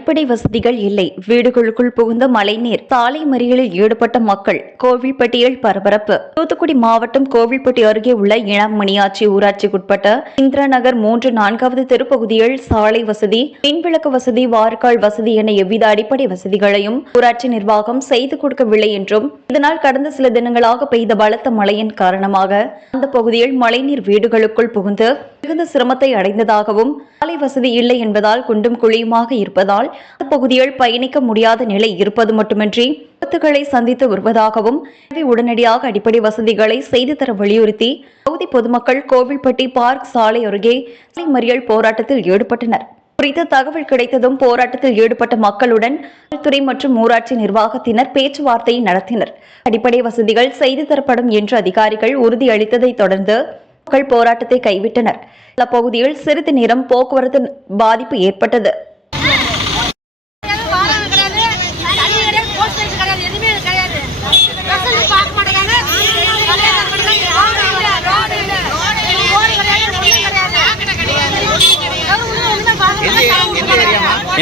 அடிப்படை வசதிகள் இல்லை. வீடுகளுக்குள் புகுந்த மழைநீர், சாலை மறியலில் ஈடுபட்ட மக்கள். கோவில்பட்டியில் பரபரப்பு. தூத்துக்குடி மாவட்டம் கோவில்பட்டி அருகே உள்ள இளமணியாச்சி ஊராட்சிக்குட்பட்ட இந்திரா நகர் 3-4வது தெருப்பகுதியில் சாலை வசதி, மின்விளக்கு வசதி, வார்கால் வசதி என எவ்வித அடிப்படை வசதிகளையும் ஊராட்சி நிர்வாகம் செய்து கொடுக்கவில்லை என்றும், இதனால் கடந்த சில தினங்களாக பெய்த பலத்த மழையின் காரணமாக அந்த பகுதியில் மழைநீர் வீடுகளுக்குள் புகுந்து மிகுந்த சிரமத்தை அடைந்ததாகவும், சாலை வசதி இல்லை என்பதால் குண்டும் குழியுமாக இருப்பதால் அந்த பகுதியில் பயணிக்க முடியாத நிலை இருப்பது மட்டுமின்றி விபத்துகளை சந்தித்து வருவதாகவும், உடனடியாக அடிப்படை வசதிகளை செய்து தர வலியுறுத்தி பகுதி பொதுமக்கள் கோவில்பட்டி பார்க் சாலை அருகே சாலை மறியல் போராட்டத்தில் ஈடுபட்டனர். குறித்த தகவல் கிடைத்ததும் போராட்டத்தில் ஈடுபட்ட மக்களுடன் துறை மற்றும் ஊராட்சி நிர்வாகத்தினர் பேச்சுவார்த்தை நடத்தினர். அடிப்படை வசதிகள் செய்து தரப்படும் என்று அதிகாரிகள் உறுதியளித்ததை தொடர்ந்து மக்கள் போராட்டத்தை கைவிட்டனர். அப்பகுதியில் சிறிது நேரம் போக்குவரத்து பாதிப்பு ஏற்பட்டது.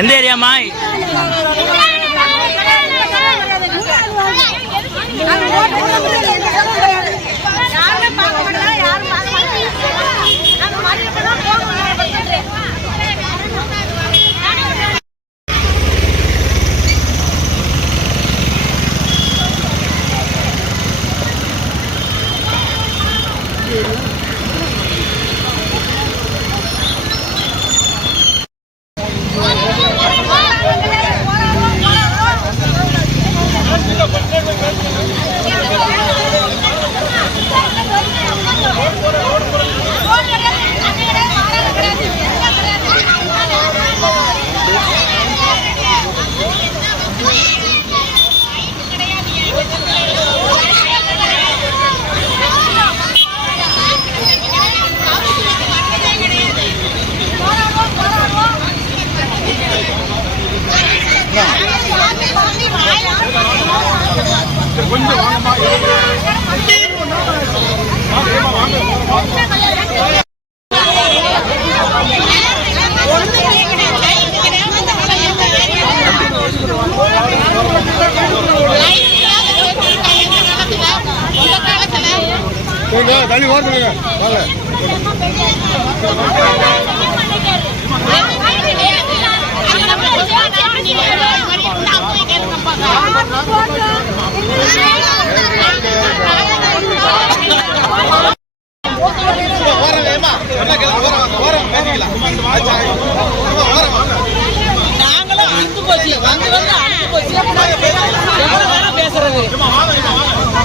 எந்த ஏரியாமா?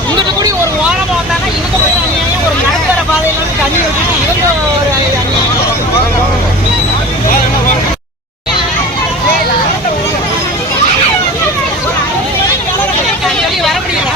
இங்கிட்ட கூடி ஒரு ஓரமா வந்தாங்க, இவங்க ஒரு நடுத்தர பாதையில தண்ணி வச்சுட்டு இவங்க ஒரு வர முடியும்.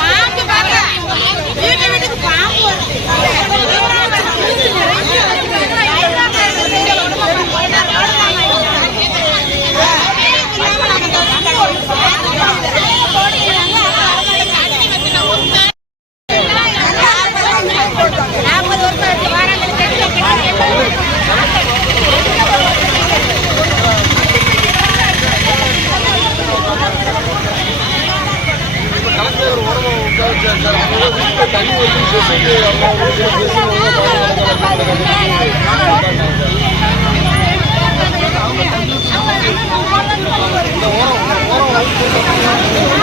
இந்த ஓரம்